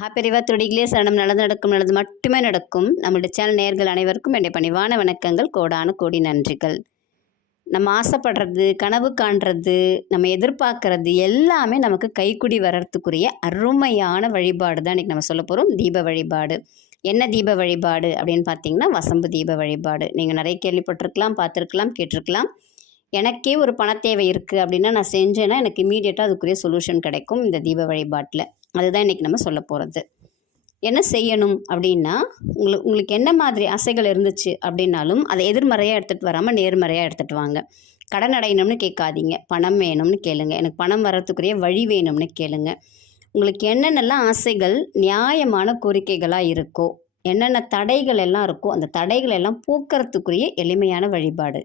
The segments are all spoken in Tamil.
மகாபெரிவா துடிகளே சரணம் நல்லது நடக்கும் நல்லது மட்டுமே நடக்கும். நம்மளுடைய சேனல் நேர்கள் அனைவருக்கும் என்னுடைய பணிவான வணக்கங்கள். கோடான கோடி நன்றிகள். நம்ம ஆசைப்படுறது கனவு காண்றது நம்ம எதிர்பார்க்கறது எல்லாமே நமக்கு கைக்குடி வர்றதுக்குரிய அருமையான வழிபாடு தான் இன்றைக்கி நம்ம சொல்ல போகிறோம் தீப வழிபாடு. என்ன தீப வழிபாடு அப்படின்னு பார்த்தீங்கன்னா வசம்பு தீப வழிபாடு. நீங்கள் நிறைய கேள்விப்பட்டிருக்கலாம் பார்த்துருக்கலாம் கேட்டிருக்கலாம். எனக்கே ஒரு பணத்தேவை இருக்குது அப்படின்னா நான் செஞ்சேன்னா எனக்கு இமீடியட்டாக அதுக்குரிய சொல்யூஷன் கிடைக்கும் இந்த தீப வழிபாட்டில். அதுதான் இன்றைக்கி நம்ம சொல்ல போகிறது என்ன செய்யணும் அப்படின்னா உங்களுக்கு உங்களுக்கு என்ன மாதிரி ஆசைகள் இருந்துச்சு அப்படின்னாலும் அதை எதிர்மறையாக எடுத்துகிட்டு வராமல் நேர்மறையாக எடுத்துகிட்டு வாங்க. கடன் அடையணும்னு கேட்காதீங்க. பணம் வேணும்னு கேளுங்க. எனக்கு பணம் வர்றதுக்குரிய வழி வேணும்னு கேளுங்க. உங்களுக்கு என்னென்னலாம் ஆசைகள் நியாயமான கோரிக்கைகளாக இருக்கோ என்னென்ன தடைகள் எல்லாம் இருக்கோ அந்த தடைகள் எல்லாம் போக்குறதுக்குரிய எளிமையான வழிபாடு.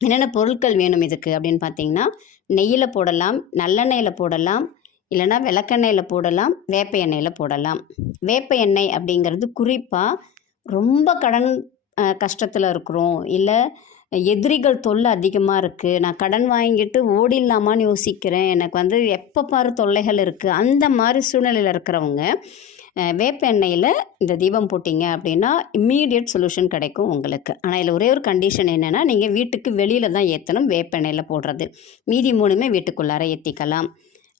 என்னென்ன பொருட்கள் வேணும் இதுக்கு அப்படின்னு பார்த்தீங்கன்னா நெய்யில் போடலாம் நல்லெண்ணெயில் போடலாம் இல்லைன்னா விளக்கெண்ணெயில் போடலாம் வேப்ப எண்ணெயில் போடலாம். வேப்ப எண்ணெய் அப்படிங்கிறது குறிப்பாக ரொம்ப கடன் கஷ்டத்தில் இருக்கிறோம். இல்லை எதிரிகள் தொல்லை அதிகமாக இருக்குது நான் கடன் வாங்கிட்டு ஓடிடலாமான்னு யோசிக்கிறேன். எனக்கு வந்து எப்போ பாரு தொல்லைகள் இருக்குது அந்த மாதிரி சூழ்நிலையில் இருக்கிறவங்க வேப்ப எண்ணெயில் இந்த தீபம் போட்டிங்க அப்படின்னா இம்மீடியட் சொல்யூஷன் கிடைக்கும் உங்களுக்கு. ஆனால் இதில் ஒரே ஒரு கண்டிஷன் என்னென்னா நீங்கள் வீட்டுக்கு வெளியில் தான் ஏற்றணும் வேப்ப எண்ணெயில் போடுறது. மீதி மூணுமே வீட்டுக்குள்ளார ஏற்றிக்கலாம்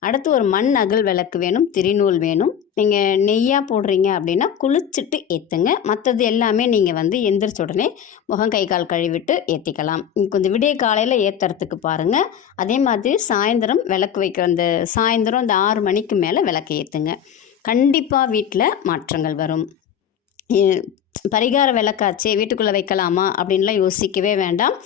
அடுத்து ஒரு மண் அகல் விளக்கு வேணும் திரிநூல் வேணும். நீங்கள் நெய்யாக போடுறீங்க அப்படின்னா குளிச்சுட்டு ஏற்றுங்க மற்றது எல்லாமே நீங்கள் வந்து எந்திரிச்ச உடனே முகம் கை கால் கழுவிட்டு ஏற்றிக்கலாம் கொஞ்சம் விடிய காலையில் ஏற்றுறதுக்கு பாருங்கள் அதே மாதிரி சாயந்தரம் விளக்கு வைக்கிற அந்த சாயந்தரம் அந்த ஆறு மணிக்கு மேலே விளக்கு ஏற்றுங்க கண்டிப்பாக வீட்டில் மாற்றங்கள் வரும். பரிகார விளக்காச்சே வீட்டுக்குள்ளே வைக்கலாமா அப்படின்லாம் யோசிக்கவே வேண்டாம்.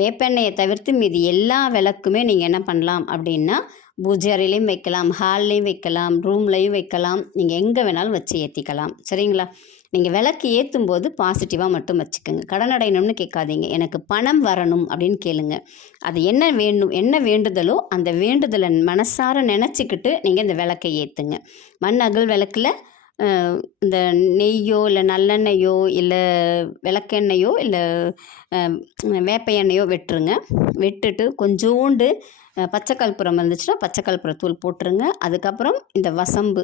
வேப்பெண்ணெயை தவிர்த்து மீதி எல்லா விளக்குமே நீங்கள் என்ன பண்ணலாம் அப்படின்னா பூஜை அறையிலையும் வைக்கலாம் ஹால்லையும் வைக்கலாம் ரூம்லையும் வைக்கலாம். நீங்கள் எங்கே வேணாலும் வச்சு ஏற்றிக்கலாம் சரிங்களா? நீங்கள் விளக்கு ஏற்றும் போது பாசிட்டிவாக மட்டும் வச்சுக்கோங்க. கடன் அடையணும்னு கேட்காதீங்க. எனக்கு பணம் வரணும் அப்படின்னு கேளுங்க. அது என்ன வேண்டும் என்ன வேண்டுதலோ அந்த வேண்டுதலை மனசார நினச்சிக்கிட்டு நீங்கள் இந்த விளக்கை ஏற்றுங்க மண் அகல் விளக்கில் இந்த நெய்யோ இல்லை நல்லெண்ணெயோ இல்லை விளக்கெண்ணெயோ இல்லை வேப்ப எண்ணெயோ வெட்டுருங்க. வெட்டுட்டு கொஞ்சோண்டு பச்சை கற்பூரம் இருந்துச்சுன்னா பச்சை கற்பூரத்தூள் போட்டுருங்க. அதுக்கப்புறம் இந்த வசம்பு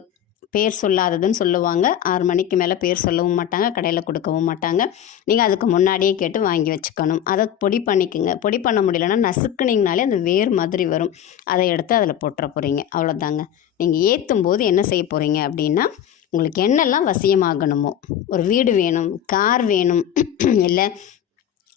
பேர் சொல்லாததுன்னு சொல்லுவாங்க. ஆறு மணிக்கு மேலே பேர் சொல்லவும் மாட்டாங்க கடையில் கொடுக்கவும் மாட்டாங்க. நீங்கள் அதுக்கு முன்னாடியே கேட்டு வாங்கி வச்சுக்கணும். அதை பொடி பண்ணிக்கோங்க. பொடி பண்ண முடியலன்னா நசுக்குனிங்கனாலே அந்த வேர் மாதிரி வரும். அதை எடுத்து அதில் போட்டுற போகிறீங்க அவ்வளோதாங்க நீங்கள் ஏற்றும் போது என்ன செய்ய போகிறீங்க அப்படின்னா உங்களுக்கு என்னெல்லாம் வசியமாகணுமோ ஒரு வீடு வேணும் கார் வேணும் இல்லை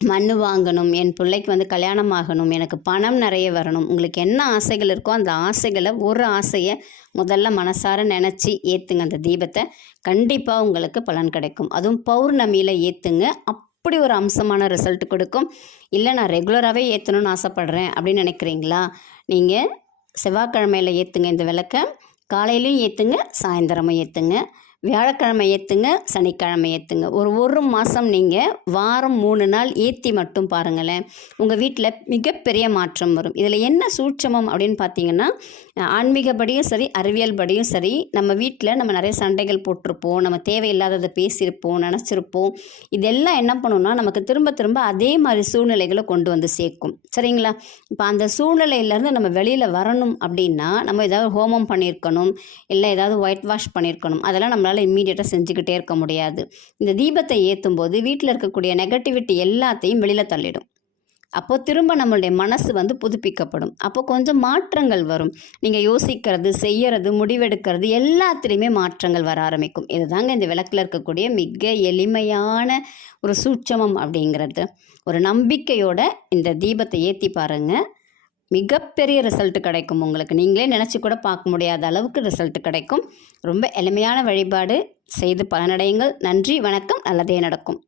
மண் வாங்கணும் என் பிள்ளைக்கு வந்து கல்யாணம் ஆகணும் எனக்கு பணம் நிறைய வரணும் உங்களுக்கு என்ன ஆசைகள் இருக்கோ அந்த ஆசைகளை ஒரு ஆசையை முதல்ல மனசார நினச்சி ஏற்றுங்க அந்த தீபத்தை கண்டிப்பாக உங்களுக்கு பலன் கிடைக்கும். அதுவும் பௌர்ணமியில் ஏற்றுங்க அப்படி ஒரு அம்சமான ரிசல்ட் கொடுக்கும். இல்லை நான் ரெகுலராகவே ஏற்றணும்னு ஆசைப்பட்றேன் அப்படின்னு நினைக்கிறீங்களா? நீங்கள் செவ்வாய்க்கிழமையில் ஏற்றுங்க இந்த விளக்கை. காலையிலையும் ஏற்றுங்க சாயந்தரமும் ஏற்றுங்க வியாழக்கிழமை ஏற்றுங்க சனிக்கிழமை ஏற்றுங்க ஒரு ஒரு மாதம் நீங்கள் வாரம் மூணு நாள் ஏற்றி மட்டும் பாருங்களேன். உங்கள் வீட்டில் மிகப்பெரிய மாற்றம் வரும். இதில் என்ன சூட்சமம் அப்படின்னு பார்த்தீங்கன்னா ஆன்மீகப்படியும் சரி அறிவியல் படியும் சரி நம்ம வீட்டில் நம்ம நிறைய சண்டைகள் போட்டிருப்போம். நம்ம தேவையில்லாததை பேசியிருப்போம் நினச்சிருப்போம். இதெல்லாம் என்ன பண்ணணும்னா நமக்கு திரும்ப திரும்ப அதே மாதிரி சூழ்நிலைகளை கொண்டு வந்து சேர்க்கும். சரிங்களா? இப்போ அந்த சூழ்நிலையிலேருந்து நம்ம வெளியில் வரணும் அப்படின்னா நம்ம ஏதாவது ஹோமம் பண்ணியிருக்கணும் இல்லை ஏதாவது ஒயிட் வாஷ் பண்ணியிருக்கணும். அதெல்லாம் நம்மளால் இம்மீடியட்டாக செஞ்சுக்கிட்டே இருக்க முடியாது. இந்த தீபத்தை ஏற்றும் போது வீட்டில் இருக்கக்கூடிய நெகட்டிவிட்டி எல்லாத்தையும் வெளியில் தள்ளிடும். அப்போது திரும்ப நம்மளுடைய மனசு வந்து புதுப்பிக்கப்படும். அப்போ கொஞ்சம் மாற்றங்கள் வரும். நீங்கள் யோசிக்கிறது செய்யறது முடிவெடுக்கிறது எல்லாத்துலேயுமே மாற்றங்கள் வர ஆரம்பிக்கும். இதுதாங்க இந்த விளக்கில் இருக்கக்கூடிய மிக எளிமையான ஒரு சூட்சமம் அப்படிங்கிறது. ஒரு நம்பிக்கையோட இந்த தீபத்தை ஏற்றி பாருங்கள் மிகப்பெரிய ரிசல்ட் கிடைக்கும் உங்களுக்கு. நீங்களே நினச்சி கூட பார்க்க முடியாத அளவுக்கு ரிசல்ட் கிடைக்கும். ரொம்ப எளிமையான வழிபாடு செய்து பலனடையுங்கள். நன்றி வணக்கம். நல்லதே நடக்கும்.